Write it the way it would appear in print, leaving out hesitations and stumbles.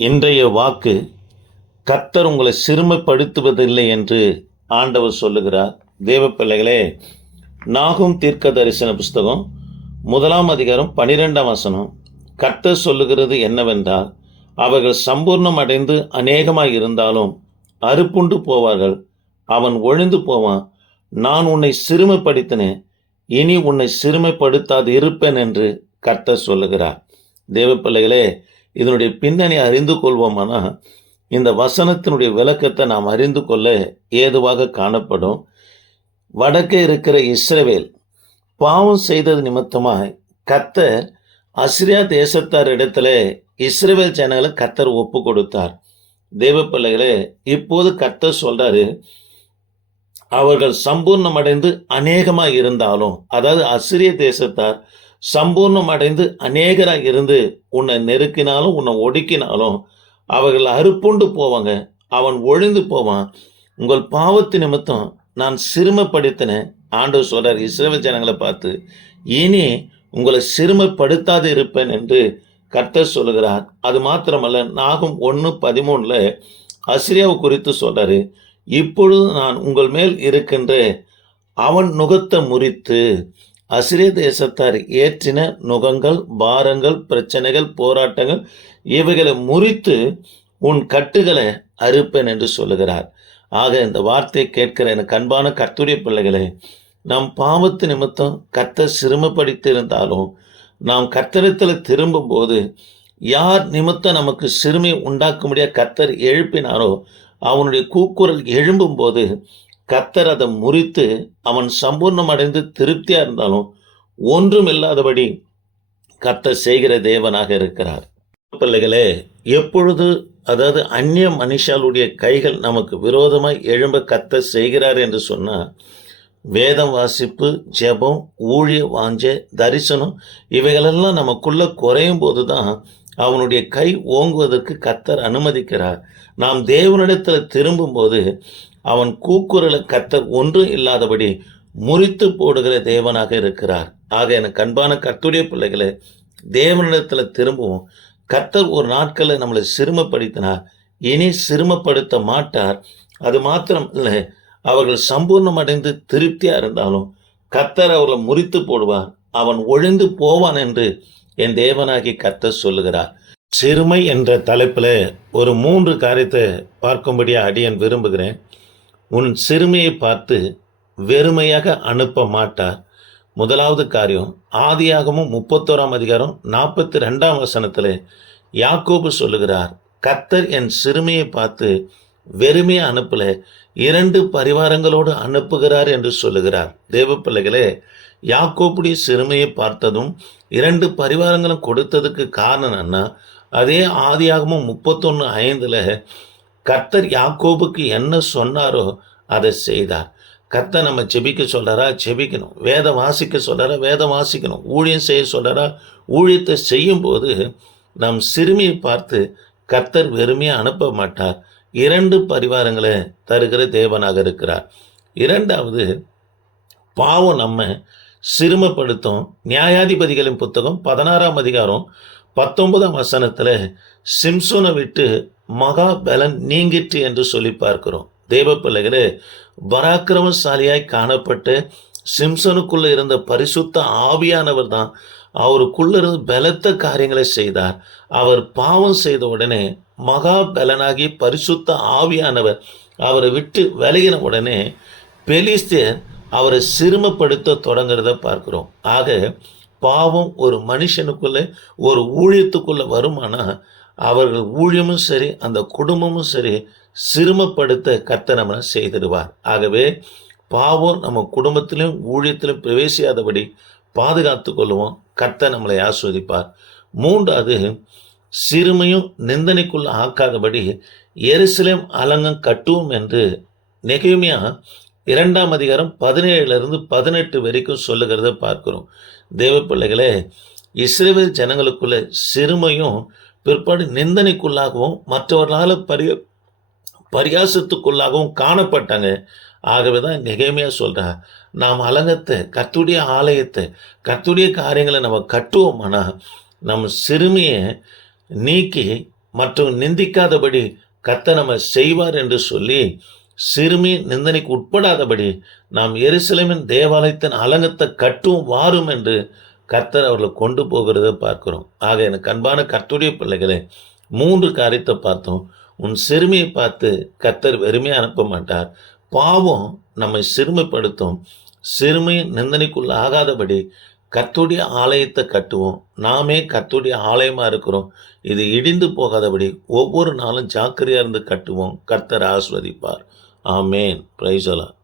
இன்றைய வாக்கு, கர்த்தர் உங்களை சிறுமைப்படுத்துவதில்லை என்று ஆண்டவர் சொல்லுகிறார். தேவ பிள்ளைகளே, நாகும் தீர்க்க தரிசன புஸ்தகம் 1 12 கர்த்தர் சொல்லுகிறது என்னவென்றால், அவர்கள் சம்பூர்ணம் அடைந்து அநேகமாய் இருந்தாலும் அறுப்புண்டு போவார்கள். அவன் ஒழிந்து போவான். நான் உன்னை சிறுமைப்படுத்தினேன், இனி உன்னை சிறுமைப்படுத்தாது இருப்பேன் என்று கர்த்தர் சொல்லுகிறார். தேவ பிள்ளைகளே, இதனுடைய பின்னணி அறிந்து கொள்வோமானால் இந்த வசனத்தினுடைய விளக்கத்தை நாம் அறிந்து கொள்ள ஏதுவாக காணப்படும். வடக்கே இருக்கிற இஸ்ரவேல் பாவம் செய்தது நிமித்தமாய் கர்த்தர் அசிரியா தேசத்தார் இடத்துல இஸ்ரவேல் ஜனங்களை கர்த்தர் ஒப்பு கொடுத்தார். தேவ பிள்ளைகளே, இப்போது கர்த்தர் சொல்றாரு, அவர்கள் சம்பூர்ணம் அடைந்து அநேகமாக இருந்தாலும், அதாவது அசிரிய தேசத்தார் சம்பூர்ணம் அடைந்து அநேகராக இருந்து உன்னை நெருக்கினாலும் உன்னை ஒடுக்கினாலும் அவர்கள் அறுப்புண்டு போவாங்க. அவன் ஒழிந்து போவான். உங்கள் பாவத்து நிமித்தம் நான் சிறுமைப்படுத்தினேன். ஆண்டவர் சொல்றார் இஸ்ரவேல் ஜனங்களை பார்த்து, இனி உங்களை சிறுமைப்படுத்தாது இருப்பேன் என்று கர்த்தர் சொல்லுகிறார். அது மாத்திரமல்ல, நாகும் 1:13 அசிரியாவை குறித்து சொல்றாரு, இப்பொழுது நான் உங்கள் மேல் இருக்கின்ற அவன் நுகத்தை முறித்து, அசிரிய தேசத்தார் ஏற்றின நுகங்கள், பாரங்கள், பிரச்சனைகள், போராட்டங்கள் இவைகளை முறித்து உன் கட்டுகளை அறுப்பேன் என்று சொல்லுகிறார். ஆக இந்த வார்த்தையை கேட்கிற எனக்கு அன்பான கர்த்தருடைய பிள்ளைகளே, நம் பாவத்து நிமித்தம் கர்த்தர் சிறுமைப்படுத்தி இருந்தாலும் நாம் கர்த்தரிடத்தில் திரும்பும் போது யார் நிமித்தம் நமக்கு சிறுமை உண்டாக்க முடியாத கர்த்தர் எழுப்பினாரோ அவனுடைய கூக்குரல் எழும்பும் போது கர்த்தர் அதை முறித்து அவன் சம்பூர்ணம் அடைந்து திருப்தியா இருந்தாலும் ஒன்றும் இல்லாதபடி கர்த்தர் செய்கிற தேவனாக இருக்கிறார். பிள்ளைகளே, எப்பொழுது அதாவது அந்நிய மனுஷாளுடைய கைகள் நமக்கு விரோதமாய் எழும்ப கர்த்தர் செய்கிறார் என்று சொன்னால், வேதம் வாசிப்பு, ஜெபம், ஊழிய வாஞ்சை, தரிசனம் இவைகளெல்லாம் நமக்குள்ள குறையும் போது தான் அவனுடைய கை ஓங்குவதற்கு கர்த்தர் அனுமதிக்கிறார். நாம் தேவனிடத்தில் திரும்பும்போது அவன் கூக்குரலை கர்த்தர் ஒன்றும் இல்லாதபடி முறித்து போடுகிற தேவனாக இருக்கிறார். ஆக எனக்கு அன்பான கர்த்தருடைய பிள்ளைகளை, தேவனிடத்தில் திரும்புவோம். கர்த்தர் ஒரு நாட்களில் நம்மளை சிறுமைப்படுத்தினார், இனி சிறுமைப்படுத்த மாட்டார். அது மாத்திரம் இல்லை, அவர்கள் சம்பூர்ணம் அடைந்து திருப்தியா இருந்தாலும் கர்த்தர் அவர்களை முறித்து போடுவார். அவன் ஒழிந்து போவான் என்று என் தேவனாகி கர்த்தர் சொல்லுகிறார். சிறுமை என்ற தலைப்பில் ஒரு 3 காரியத்தை பார்க்கும்படியாக அடியேன் விரும்புகிறேன். உன் சிறுமையை பார்த்து வெறுமையாக அனுப்ப மாட்டார். முதலாவது காரியம், ஆதியாகமும் 31:42 யாக்கோபு சொல்லுகிறார், கர்த்தர் என் சிறுமையை பார்த்து வெறுமையை அனுப்பல, 2 பரிவாரங்களோடு அனுப்புகிறார் என்று சொல்லுகிறார். தேவ பிள்ளைகளே, யாக்கோபுடைய சிறுமையை பார்த்ததும் 2 பரிவாரங்களும் கொடுத்ததுக்கு காரணம் என்ன? அதே ஆதியாகமும் 31:5 கர்த்தர் யாக்கோபுக்கு என்ன சொன்னாரோ அதை செய்தார். கர்த்தர் நம்ம ஜெபிக்க சொல்றாரா, ஜெபிக்கணும். வேதம் வாசிக்க சொல்றாரா, வேதம் வாசிக்கணும். ஊழியம் செய்ய சொல்றாரா, ஊழியத்தை செய்யும் போது நம் சிறுமியை பார்த்து கர்த்தர் வெறுமையை அனுப்ப மாட்டார். 2 பரிவாரங்களை தருகிற தேவனாக இருக்கிறார். 2வது, பாவம் நம்ம சிறுமைப்படுத்தும். நியாயாதிபதிகளின் புத்தகம் 16:19 சிம்சோனை விட்டு மகா பலன் நீங்கிற்று என்று சொல்லி பார்க்கிறோம். தேவ பிள்ளைகளே, பராக்கிரமசாலியாய் காணப்பட்ட சிம்சனுக்குள்ள இருந்த பரிசுத்த ஆவியானவர் தான் அவருக்குள்ள இருந்து பலத்த காரியங்களை செய்தார். அவர் பாவம் செய்த உடனே மகா பலனாகி பரிசுத்த ஆவியானவர் அவரை விட்டு விலகின உடனே பெலிஸ்தியர் அவரை சிறுமைப்படுத்த தொடங்குறத பார்க்கிறோம். ஆக பாவம் ஒரு மனுஷனுக்குள்ள ஒரு ஊழியத்துக்குள்ள வருமானா அவர்கள் ஊழியமும் சரி அந்த குடும்பமும் சரி சிறுமைப்படுத்த கர்த்தர் நம்ம செய்திடுவார். ஆகவே பாவம் நம்ம குடும்பத்திலும் ஊழியத்திலும் பிரவேசியாதபடி பாதுகாத்து கொள்வோம். கர்த்தர் நம்மளை ஆஸ்வதிப்பார். 3வது, சிறுமையும் நிந்தனைக்குள்ள ஆக்காதபடி எருசலேம் அலங்கம் கட்டுவோம் என்று நெகேமியா 2:17 வரைக்கும் சொல்லுகிறத பார்க்கிறோம். தேவ பிள்ளைகளே, இஸ்ரவேல் ஜனங்களுக்குள்ள சிறுமையும் பிற்பாடு நிந்தனைக்குள்ளாகவும் மற்றவர்களால் பரியாசத்துக்குள்ளாகவும் காணப்பட்டாங்க. ஆகவே தான் நெகேமியா சொல்கிறார், நாம் அலங்கத்தை, கர்த்தருடைய ஆலயத்தை, கர்த்தருடைய காரியங்களை நம்ம கட்டுவோமானா நம்ம சிறுமியை நீக்கி மற்றும் நிந்திக்காதபடி கர்த்தர் நம்ம செய்வார் என்று சொல்லி, சிறுமி நிந்தனைக்கு உட்படாதபடி நாம் எருசலேமின் தேவாலயத்தின் அலங்கத்தை கட்டும் வாரும் என்று கர்த்தர் அவர்களை கொண்டு போகிறத பார்க்கிறோம். ஆக எனக்கு அன்பான கர்த்தருடைய பிள்ளைகளே, 3 காரியத்தை பார்த்தோம். உன் சிறுமியை பார்த்து கர்த்தர் வெறுமையா அனுப்ப மாட்டார். பாவம் நம்மை சிறுமைப்படுத்தும். சிறுமி நிந்தனைக்குள்ள ஆகாதபடி கர்த்தருடைய ஆலயத்தை கட்டுவோம். நாமே கர்த்தருடைய ஆலயமா இருக்கிறோம். இது இடிந்து போகாதபடி ஒவ்வொரு நாளும் ஜாக்கிரதையா இருந்து கட்டுவோம். கர்த்தர் ஆசீர்வதிப்பார். ஆமென். Praise the Lord.